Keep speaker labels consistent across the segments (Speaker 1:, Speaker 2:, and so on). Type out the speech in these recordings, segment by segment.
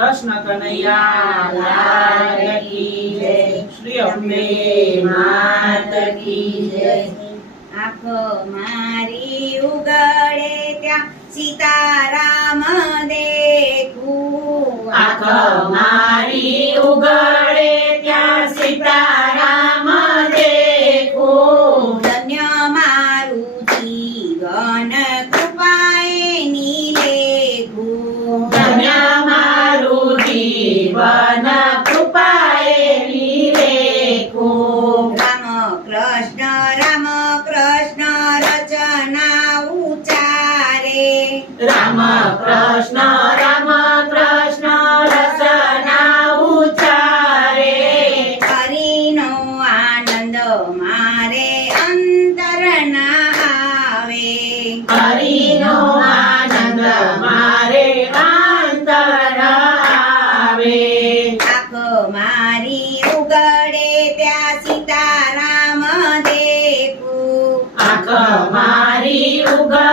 Speaker 1: કૃષ્ણ કનૈયા શ્રી અંબે માત કી જય.
Speaker 2: આંખો મારી ઉગડે ત્યાં સીતારામ દેખું.
Speaker 1: આંખ મારી ઉગડે
Speaker 2: મારે અંતર ના આવે.
Speaker 1: હરિનો આનંદ મારે અંતર આવે.
Speaker 2: આંખ મારી ઉગડે ત્યાં સીતારામ દેખું
Speaker 1: આંખ મારી ઉગડે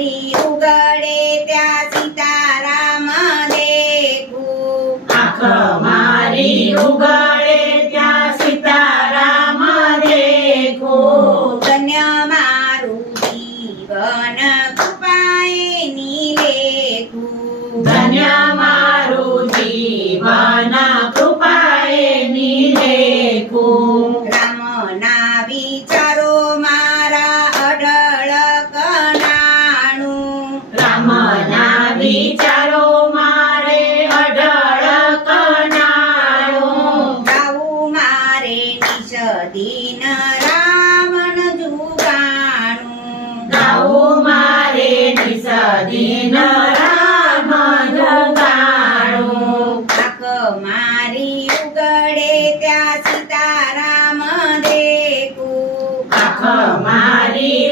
Speaker 2: મારી ઉગડે ત્યાં સીતારામ દેખું
Speaker 1: આંખ મારી ઉગડે ત્યાં સીતારામ દેખું
Speaker 2: ધન્ય મારું જીવન કૃપાએ નીલેખું
Speaker 1: ધન્ય મારું જીવન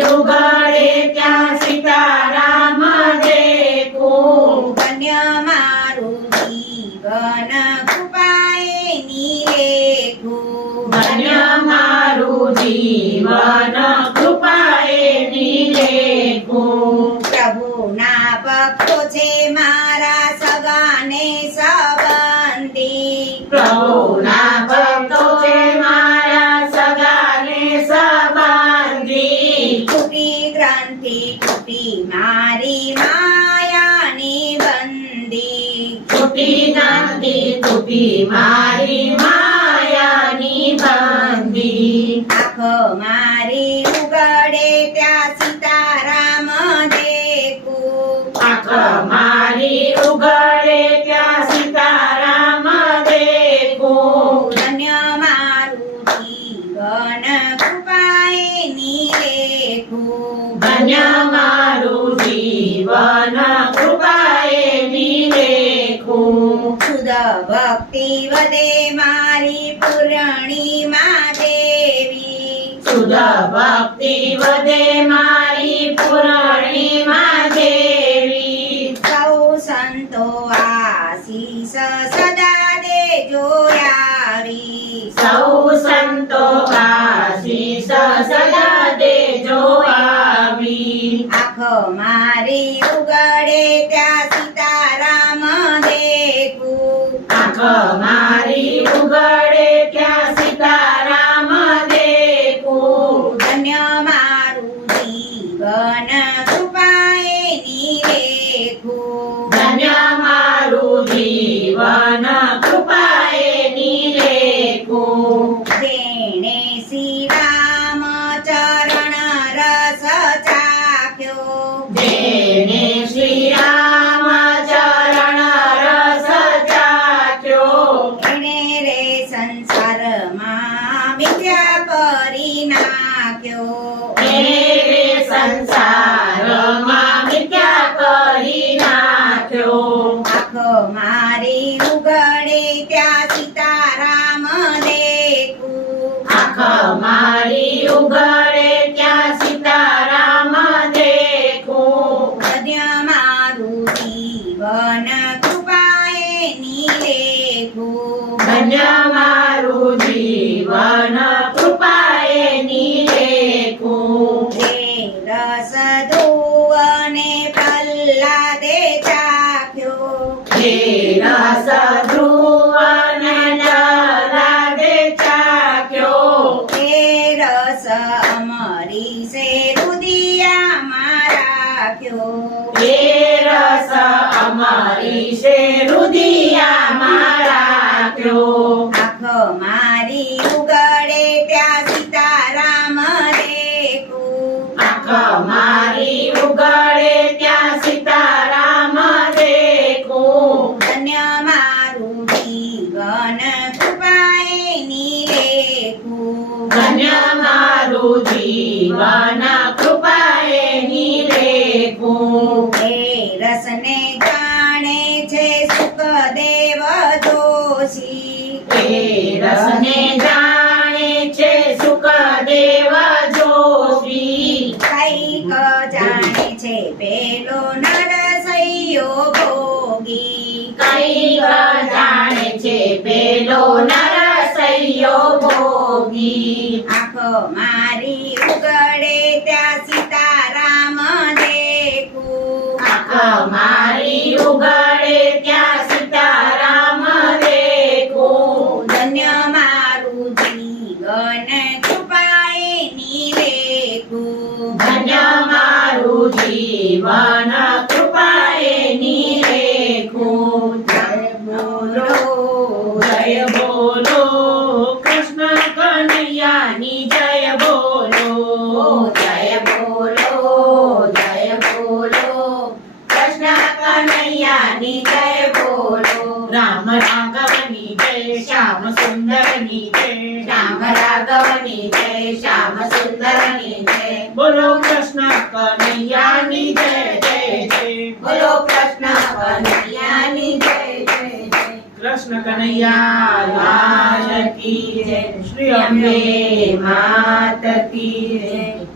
Speaker 2: ઉગડે ત્યાં સીતારામ દેખું ધન્ય મારું જીવન ભક્તો મારા
Speaker 1: મારી
Speaker 2: માયાની
Speaker 1: બંધી
Speaker 2: આંખ મારી ઉગડે ત્યાં સીતારામ દેખું
Speaker 1: આંખ મારી ઉગડે
Speaker 2: ભક્તિ વધે મારી પૂર્ણિમા દેવી.
Speaker 1: શુદ્ધ ભક્તિ વધે મારી પૂર્ણિમા દેવી.
Speaker 2: સૌ સંતો આશીષ સદા દેજો આવી
Speaker 1: સૌ સંતો આશીષ સદા દેજો આવી
Speaker 2: આંખ મારી ઉગડે દેખું
Speaker 1: આંખ મારી સંસારમાં મિથ્યા કરી નાખ્યો
Speaker 2: આંખ મારી
Speaker 1: ઉગડે
Speaker 2: ત્યાં સીતારામ દેખું.
Speaker 1: આંખ મારી
Speaker 2: ઉગડે રાખ્યો
Speaker 1: રસ અમારી છે રુદિયામાં રાખ્યો
Speaker 2: એ રસને જાણે છે કંઈક જાણે પેલો નરસૈયો ભોગી.
Speaker 1: કઈ જાણે છે પેલો નરસૈયો ભોગી.
Speaker 2: આંખ મારી ઉગડે ત્યાં સીતારામ દેખું.
Speaker 1: આંખ મારી ઉગડે
Speaker 2: જય બોલો
Speaker 1: કૃષ્ણ કનૈયાની જય બોલો. જય બોલો જય બોલો કૃષ્ણ કનૈયાની જય બોલો. રામ રાઘવની જય શ્યામ સુંદરની જય. રામ રાઘવની જય શ્યામ સુંદરની જય. બોલો કૃષ્ણ કનૈયાની જય જય જય. બોલો કૃષ્ણ જય કૃષ્ણ કનૈયા શ્રી અંબે માત કી જય.